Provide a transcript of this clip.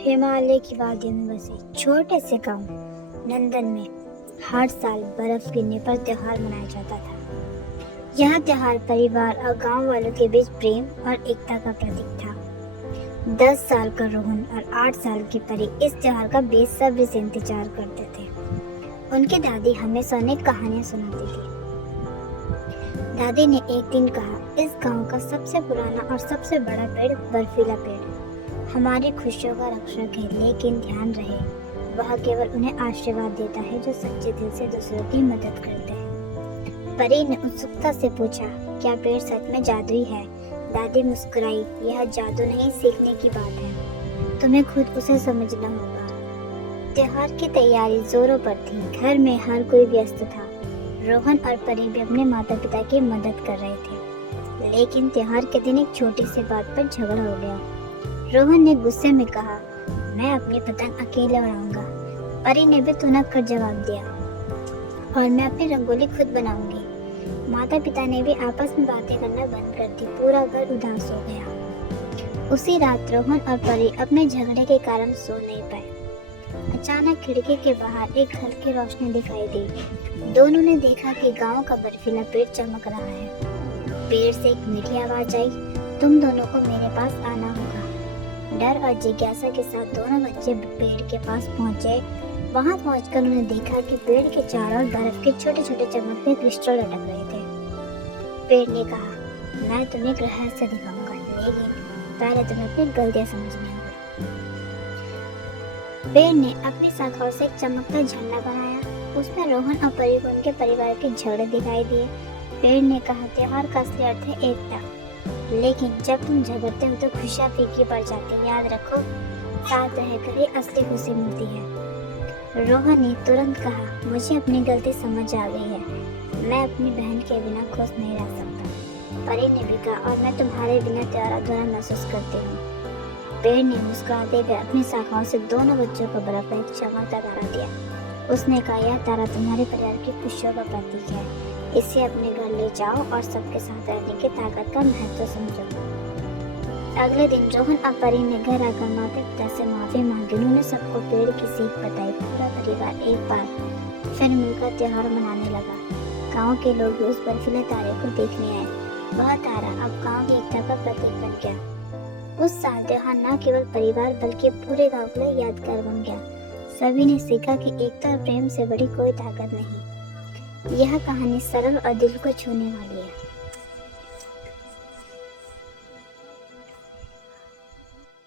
हिमालय की वादियों में बसे छोटे से गांव नंदन में हर साल बर्फ गिरने पर त्योहार मनाया जाता था। यह त्योहार परिवार और गांव वालों के बीच प्रेम और एकता का प्रतीक था। 10 साल का रोहन और 8 साल की परी इस त्योहार का बेसब्री से इंतजार करते थे। उनकी दादी हमेशा उन्हें कहानियां सुनाती थी। दादी ने एक दिन कहा, इस गांव का सबसे पुराना और सबसे बड़ा पेड़ बर्फीला पेड़ हमारी खुशियों का रक्षक है, लेकिन ध्यान रहे वह केवल उन्हें आशीर्वाद देता है जो सच्चे दिल से दूसरों की मदद करते हैं। परी ने उत्सुकता से पूछा, क्या पेड़ सच में जादुई है? दादी मुस्कुराई, यह जादू नहीं, सीखने की बात है, तुम्हें खुद उसे समझना होगा। त्योहार की तैयारी जोरों पर थी। घर में हर कोई व्यस्त था। रोहन और परी भी अपने माता पिता की मदद कर रहे थे, लेकिन त्योहार के दिन एक छोटी सी बात पर झगड़ा हो गया। रोहन ने गुस्से में कहा, मैं अपनी पतंग अकेले उड़ाऊंगा। परी ने भी तुनक कर जवाब दिया, और मैं अपनी रंगोली खुद बनाऊंगी। माता पिता ने भी आपस में बातें करना बंद कर दी। पूरा घर उदास हो गया। उसी रात रोहन और परी अपने झगड़े के कारण सो नहीं पाए। अचानक खिड़की के बाहर एक हल्की रोशनी दिखाई दी। दोनों ने देखा कि गांव का बर्फीला पेड़ चमक रहा है। पेड़ से एक मीठी आवाज आई, तुम दोनों को मेरे पास आना होगा। डर और जिज्ञासा के साथ दोनों बच्चे पेड़ के पास पहुंचे। वहां पहुंचकर उन्होंने देखा कि पेड़ के चारों ओर बर्फ के छोटे छोटे चमकते क्रिस्टल लटक रहे थे। पेड़ ने कहा, मैं तुम्हें एक रहस्य दिखाऊंगा, लेकिन पहले तुम्हें अपनी गलतियां समझनी होगी। पेड़ ने अपनी शाखाओं से एक चमकता झंडा बनाया। उसमें रोहन और परी को उनके परिवार के झगड़े दिखाई दिए। पेड़ ने कहा, त्योहार का असली अर्थ है एकता, लेकिन जब तुम झगड़ते हो तो खुशियाँ फीकी पड़ जाती है। याद रखो, साथ रहकर ही असली खुशी मिलती है। रोहन ने तुरंत कहा, मुझे अपनी गलती समझ आ गई है, मैं अपनी बहन के बिना खुश नहीं रह सकता। परी ने भी कहा, और मैं तुम्हारे बिना त्योहार अधूरा महसूस करती हूँ। पेड़ ने मुस्कुराते हुए अपनी शाखाओं से दोनों बच्चों को बर्फ में एक चमकता तारा दिया। उसने कहा, यह तारा तुम्हारे परिवार की खुशियों का प्रतीक है, इसे अपने घर ले जाओ और सबके साथ रहने की ताकत का महत्व समझो। अगले दिन रोहन और परी ने घर आकर माता पिता से माफी मांगी। उन्होंने सबको पेड़ की सीख बताई। पूरा परिवार एक बार फिर मिलकर त्योहार मनाने लगा। गांव के लोग भी उस बर्फीले तारे को देखने आए। वह तारा अब गांव की एकता का प्रतीक बन गया। उस साल त्योहार न केवल परिवार बल्कि पूरे गांव के लिए यादगार बन गया। सभी ने सीखा कि एकता और प्रेम से बड़ी कोई ताकत नहीं। यह कहानी सरल और दिल को छूने वाली है।